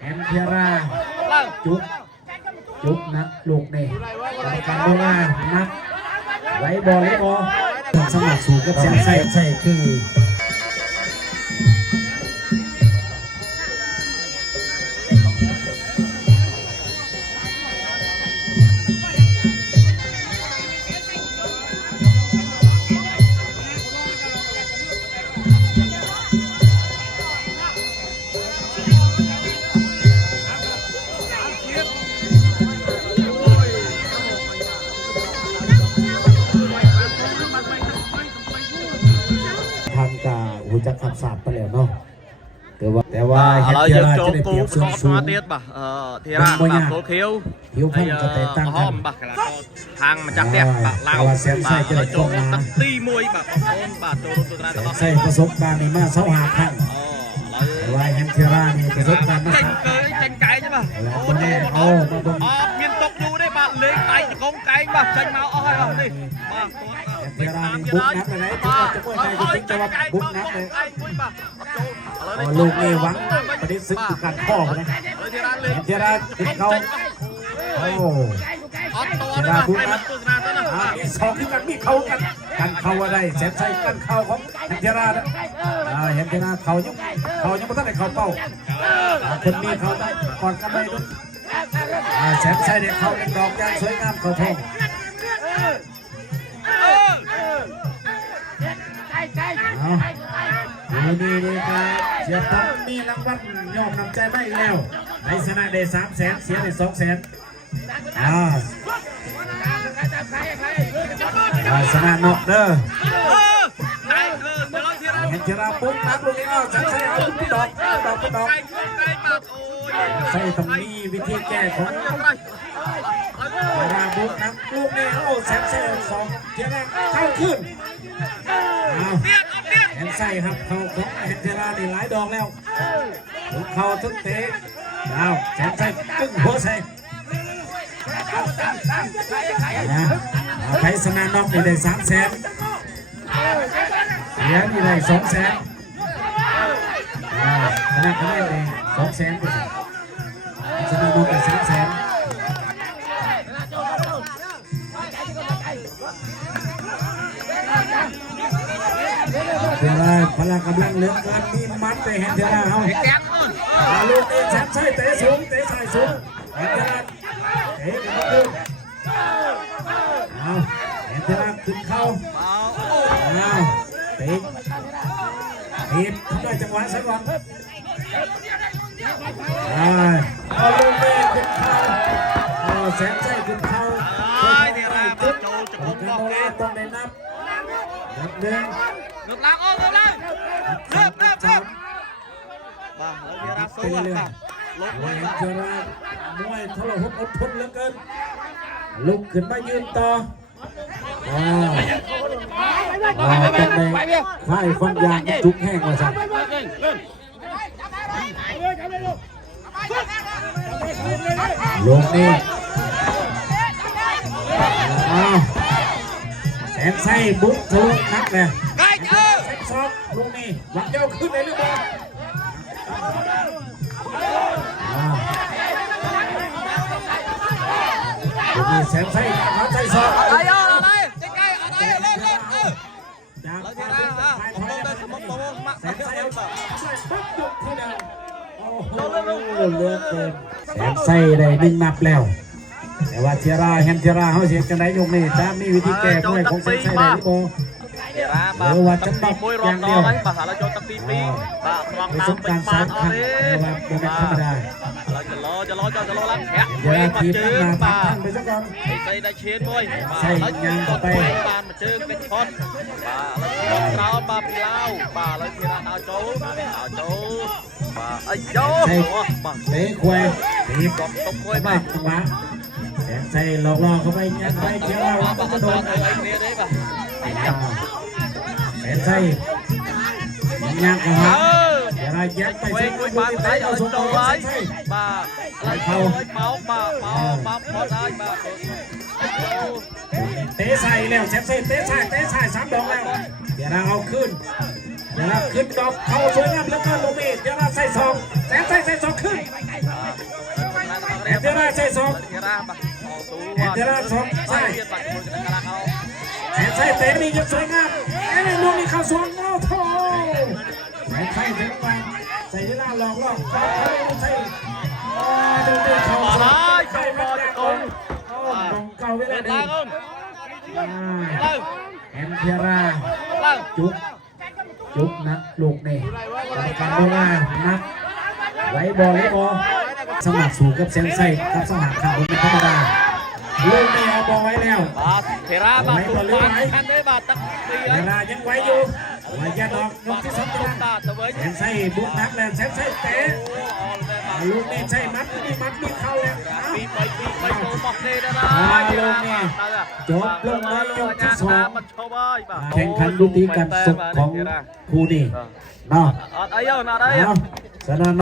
แอมเทียราจุกนะลูกนี่การโบราณนักไหลบอลสมัครสูงกับแสนใส่คือจะขับสาบไปแล้วเนาะแต่ว่าเราจะโจมกูขอมาเตี้ยบ่ทีร่างแบบโคเคียวพันจะแตกต่างกันทางมาจากเตี้ยแบบเราเราโจมตั้งตีมวยแบบโอนแบบโจมตัวนั้นตลอดใส่ประสบการณ์ในมาเสาหาพันว่าแฮมเทรานี่ประสบการณ์นะครับจังไก่ใช่ป่ะโอ้เนี่ยเอาเมียนตกอยู่ได้บ่เลี้ยงไก่จะกงไก่บ่จังมาเอาให้บ่นี่เวลานี่บุกนับเลยจะเมื่อไหร่จะจะว่าบุกนับเลยลูกนี่หวังประเด็นซึ้งคือการข้อนะเจราติดเขาโอ้เจราบุกนับมีสองที่กันมีเขากันเขาอะไรแสนใจกันเขาของเจราเห็นเจราเขายังไม่ทันได้เขาเป้าคนนี้เขาก่อนกันไปด้วยแสนใจเนี่ยเขาเป็นดอกยางสวยงามเขาทองนี่ครับเสียปั๊บมีรางวัลยอมนำใจไม่แล้วในชนะได้300,000เสียได้200,000ชนะนกเด้อเห็นเจราปุ๊บนักลูกนี้เอาฉันใส่เอาดอกใส่ตรงนี้วิธีแก้ของเวลาปุ๊บนักลูกนี้เอาแสนใส่2เทียร์เข้าขึ้นแอนใส่ครับเขาของแอนเทรานี่หลายดอกแล้วถึงเขาทึกเตะเอาแสนใส่ตึ้งหัวใส่นะไทยสนานอกนี่ได้300,000เสียนี่ได้200,000คณะเขาได้200,000สนานอกได้300,000เดี๋ยวได้พลังกำลังเหลือเกินมีมัดไปเห็นเดี๋ยวได้เอาลูกนี้ชัดใช่เตะสูงเตะใส่สูงเห็นเดี๋ยวได้เตะกันดึงเอาเห็นเดี๋ยวได้ขึ้นเข่าเอาเตะทีบทำได้จังหวะสักวันเอาลูกนี้ขึ้นเข่าเอาแสนใจขึ้นเข่าเดี๋ยวได้โจจะคงบอกเองต้องได้นับหนึ่งเลือกล้างเลือกล้างเลือกบ้าเดี๋ยวเราสู้อ่ะลุกเลยเจอแล้วมวยทรหดอดทนเหลือเกินลุกขึ้นมายืนต่อต้องในค่ายฟันยางจุกแห้งมาสั่งลงนี่แสนไส้บุกทุกนักเลยเซ็ตซอฟลูกนี่หวังเย้าขึ้นเลยหรือเปล่าลูกนี่แสนไส้เขาใจซอฟอะไรใกล้อะไรเล่นจากเราจะได้ผมมองได้ผมมองมาแสนไส้เอาปั๊บจุกทีเดียวโอ้โหเลือกเกินแสนไส้ได้1 นับแล้วแต่ว่าเทียร่าแฮนเทียร่าเขาเสียจังไรยกนี่จะมีวิธีแก้ไขของแสนไส้ได้หรือเปล่าหรือว่าจะตอบอย่างเดียวประสบการณ์สำคัญแต่ว่าเป็นธรรมดาเราจะรอลังแขกเวลาทีมมาทางไปสักก่อนใส่ได้เชนด้วยใส่ยางต่อไปมาเจอเป็นช็อตเราปาปีเล่าป่าเราทีละดาวโจ้ป่าไอ้โจ้เตะควายตีกบตกควายบ้าจังหวะใส่หลอกเข้าไปยัดไปเที่ยวเราก็โดนใส่ยัดเข้ามาเดี๋ยวเรายัดไปใส่กุยบ้านใส่เอาส่งต่อไปป่าอะไรเขาเมาพอได้ป่าเตะใส่แล้วเตะใส่3 ดอกแล้วเดี๋ยวเราเอาขึ้นดอกเข้าสวยงามแล้วก็ลงเมฆเดี๋ยวเราใส่2แสนใส่2 อกขึ้นแอนเทราใส่สองแอนเทราสองใส่แอนใส่เตะนี่ยังสวยงามไอ้นี่ลูกนี่เข้าสวงโอ้โหแอนใส่ถึงไปใส่ที่หน้าหลอกล่อใส่ดูดิเข้าสวงใส่มาจากตรงเก่าเวลาดีแอนเทราจุกนะลูกนี่กรรมการบอกว่านับไว้บอลไว้บอลสมัครสูงกับเซนไซกับสมัครข่าวเป็นธรรมดาลูกนี่เอาบอลไว้แล้วเทราบาตุลานคันได้บาตักตีเวลายังไว้อยู่วายาดอกยกที่สองตัวเซนไซบุกนักแล้วเซนไซเตะลูกนี่ใช่มัดนี่มัดมีเข้าแล้วไปโดนบอกเลยนะลูกนี่จบลงแล้วยกที่สองมันชอบไป แข่งขันวิธีการสุกของคู่นี้เนาะ ở đây rồi nào đây